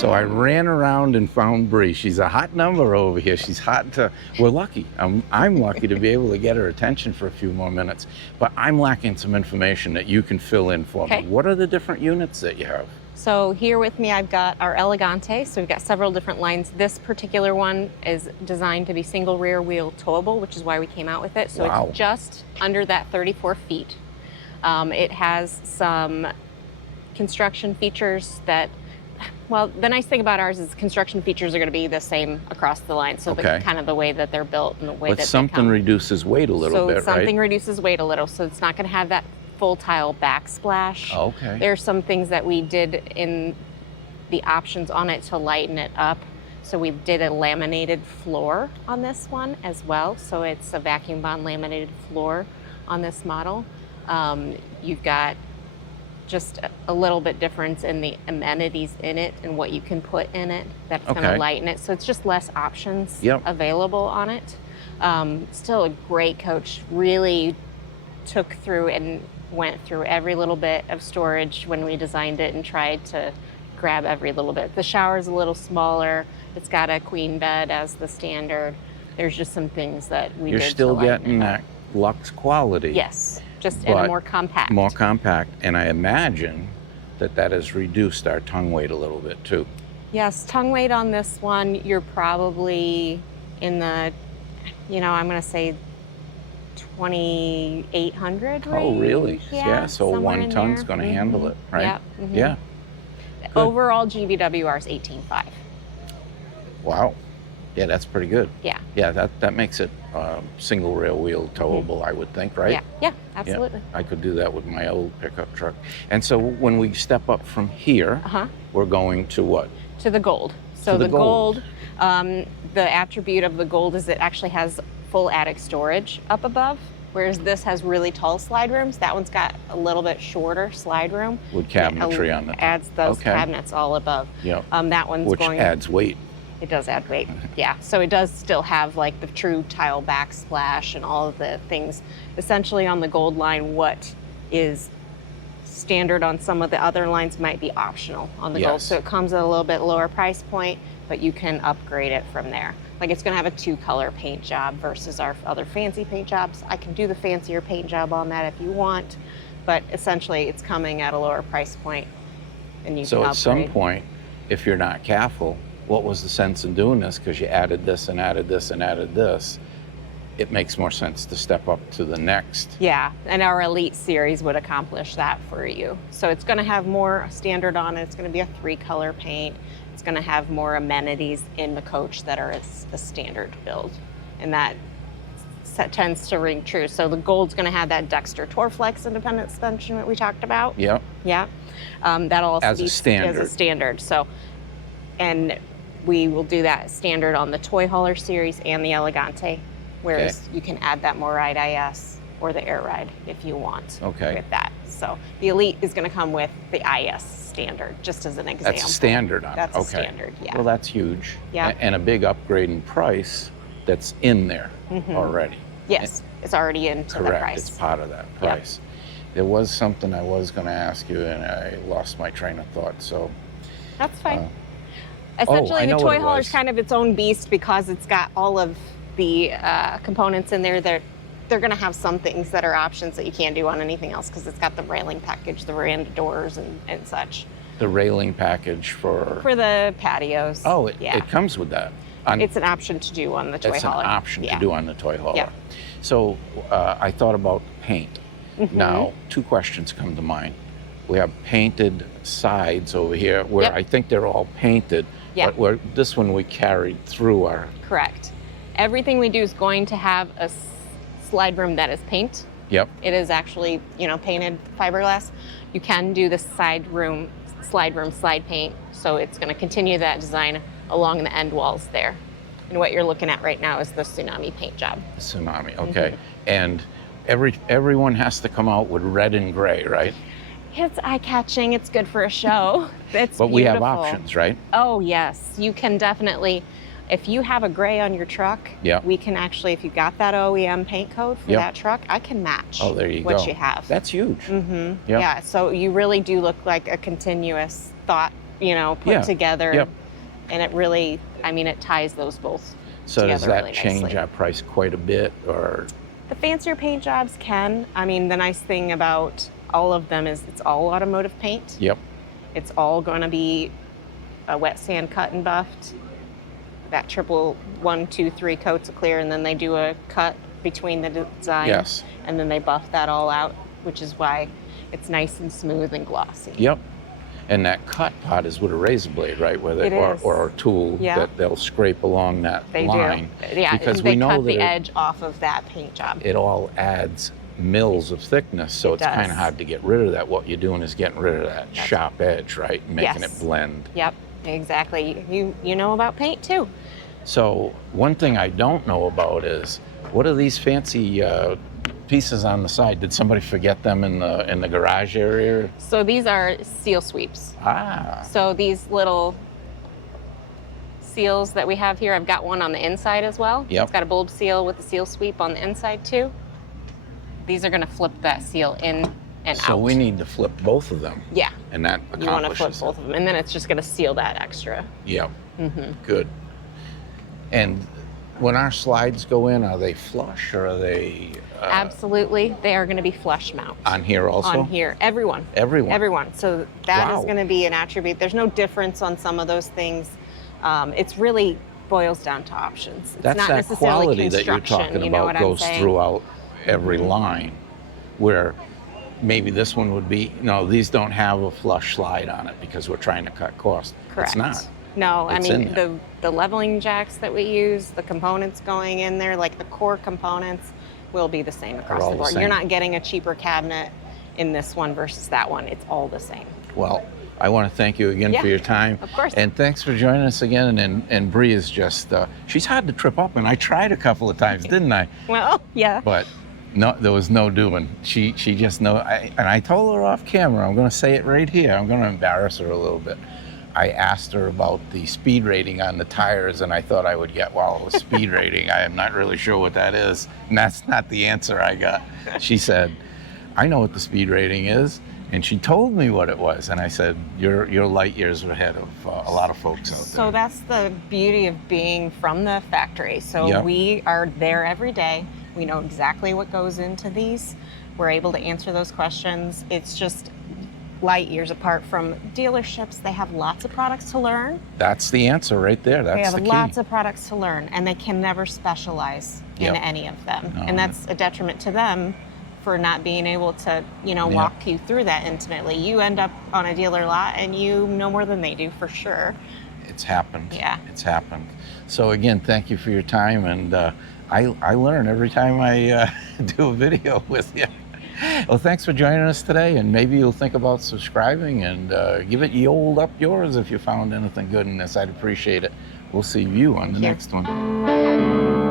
So I ran around and found Bree. She's a hot number over here. She's hot to, we're lucky. I'm lucky to be able to get her attention for a few more minutes, but I'm lacking some information that you can fill in for me. What are the different units that you have? So here with me, I've got our Elegante. So we've got several different lines. This particular one is designed to be single rear wheel towable, which is why we came out with it. So it's just under that 34 feet. It has some construction features that, well, the nice thing about ours is construction features are going to be the same across the line. So kind of the way that they're built and the way that they come. But something reduces weight a little bit, right? So something reduces weight a little. So it's not going to have that full tile backsplash. Okay. There's some things that we did in the options on it to lighten it up. So we did a laminated floor on this one as well. So it's a vacuum bond laminated floor on this model. You've got just a little bit difference in the amenities in it and what you can put in it. That's going to lighten it. So it's just less options available on it. Still a great coach. Really took through and went through every little bit of storage when we designed it and tried to grab every little bit. The shower's a little smaller. It's got a queen bed as the standard. There's just some things that we did. You're still getting that luxe quality. Yes, just in a more compact. More compact, and I imagine that that has reduced our tongue weight a little bit too. Yes, tongue weight on this one, you're probably in the, I'm going to say 2,800 range. Oh, really? Yeah, so 1 ton's going to handle it, right? Yep. Yeah. Good. Overall GVWR is 18.5. Wow. Yeah, that's pretty good. Yeah. Yeah, that makes it single rail wheel towable, I would think, right? Yeah, absolutely. Yeah, I could do that with my old pickup truck. And so when we step up from here, we're going to what? To the Gold. So the Gold, the attribute of the Gold is it actually has full attic storage up above, whereas this has really tall slide rooms. That one's got a little bit shorter slide room. With cabinetry on it. Adds those cabinets all above. Yeah. That one's which adds weight. It does add weight, yeah. So it does still have like the true tile backsplash and all of the things. Essentially on the Gold line, what is standard on some of the other lines might be optional on the Gold. So it comes at a little bit lower price point, but you can upgrade it from there. Like it's gonna have a 2-color paint job versus our other fancy paint jobs. I can do the fancier paint job on that if you want, but essentially it's coming at a lower price point and you can upgrade. So at some point, if you're not careful, what was the sense in doing this? Because you added this and added this and added this. It makes more sense to step up to the next. Yeah, and our Elite series would accomplish that for you. So it's gonna have more standard on it. It's gonna be a 3-color paint. It's gonna have more amenities in the coach that are a standard build. And that tends to ring true. So the Gold's gonna have that Dexter Torflex independent suspension that we talked about. Yep. Yeah. That'll also be as a standard. So, and we will do that standard on the Toy Hauler series and the Elegante, whereas you can add that more Ride IS or the Air Ride if you want with that. So the Elite is going to come with the IS standard, just as an example. That's a standard on it. That's a standard, yeah. Well, that's huge. Yeah. And a big upgrade in price that's in there already. Yes, it's already into the price. Correct, it's part of that price. There was something I was going to ask you and I lost my train of thought, so. That's fine. Essentially, the Toy Hauler is kind of its own beast because it's got all of the components in there that they're going to have some things that are options that you can't do on anything else because it's got the railing package, the veranda doors and such. The railing package for the patios. Oh, it comes with that. It's an option to do on the Toy Hauler. It's an option to do on the Toy Hauler. Yeah. So I thought about paint. Now, 2 questions come to mind. We have painted sides over here where I think they're all painted. But this one we carried through our... Correct. Everything we do is going to have a slide room that is paint. Yep. It is actually, painted fiberglass. You can do the slide room slide paint. So it's going to continue that design along the end walls there. And what you're looking at right now is the Tsunami paint job. Tsunami, okay. And everyone has to come out with red and gray, right? It's eye-catching. It's good for a show. It's but beautiful. We have options, right? Oh, yes. You can definitely, if you have a gray on your truck, we can actually, if you got that OEM paint code for that truck, I can match there you what go. you have. That's huge. Yeah, so you really do look like a continuous thought you know, put Yeah. together. Yep. And it really, I mean, it ties those both So does together that really change nicely. our price quite a bit, or? The fancier paint jobs can. I mean, the nice thing about all of them is it's all automotive paint. Yep. It's all going to be a wet sand cut and buffed. That triple 1, 2, 3 coats of clear, and then they do a cut between the design. Yes. And then they buff that all out, which is why it's nice and smooth and glossy. Yep. And that cut pot is with a razor blade, right? Where they, It is. or a tool Yeah. that they'll scrape along that They line. do. Yeah, Because they we know cut that the edge off of that paint job. it all adds mils of thickness, so It it's kind does. of hard to get rid of that. What you're doing is getting rid of that That's sharp edge, right? Making Yes. it blend. Yep, exactly. You know about paint too. So one thing I don't know about is, what are these fancy pieces on the side? Did somebody forget them in the garage area? So these are seal sweeps. Ah, So these little seals that we have here, I've got one on the inside as well. Yep. It's got a bulb seal with a seal sweep on the inside too. These are going to flip that seal in and out. so we need to flip both of them, Yeah, and that you want to accomplishes flip both of them, and then it's just going to seal that extra. Yep. Mm-hmm. Good. And when our slides go in, are they flush, or are they Absolutely, they are going to be flush mount. on here also? On here, everyone. Everyone. So that Wow. is going to be an attribute. There's no difference on some of those things. It's really boils down to options. It's That's not that necessarily quality that you're construction, talking you know about what I'm goes saying? throughout every line, where maybe this one would be, no, these don't have a flush slide on it because we're trying to cut costs. Correct. It's not. No, I It's in mean there. the leveling jacks that we use, the components going in there, like the core components, will be the same across all the the board. same. You're not getting a cheaper cabinet in this one versus that one. It's all the same. Well, I want to thank you again Yeah, for your time. of course. And thanks for joining us again. And Bree is just, she's hard to trip up, and I tried a couple of times, didn't I? Well, yeah. But no, there was no doing. She just and I told her off camera, I'm going to say it right here. I'm going to embarrass her a little bit. I asked her about the speed rating on the tires, and I thought I would get, well, a speed rating. I am not really sure what that is. And that's not the answer I got. She said, I know what the speed rating is. And she told me what it was. And I said, you're light years ahead of a lot of folks out there. So that's the beauty of being from the factory. So Yep. we are there every day. We know exactly what goes into these. We're able to answer those questions. It's just light years apart from dealerships. They have lots of products to learn. That's the answer right there. They That's have the key. lots of products to learn, and they can never specialize in Yep. any of them. No, And that's a detriment to them for not being able to, Yep. walk you through that intimately. You end up on a dealer lot and you know more than they do for sure. It's happened. Yeah. It's happened. So again, thank you for your time. And I learn every time I do a video with you. Well, thanks for joining us today. And maybe you'll think about subscribing and give it the old up yours if you found anything good in this. I'd appreciate it. We'll see you on the Yeah. next one.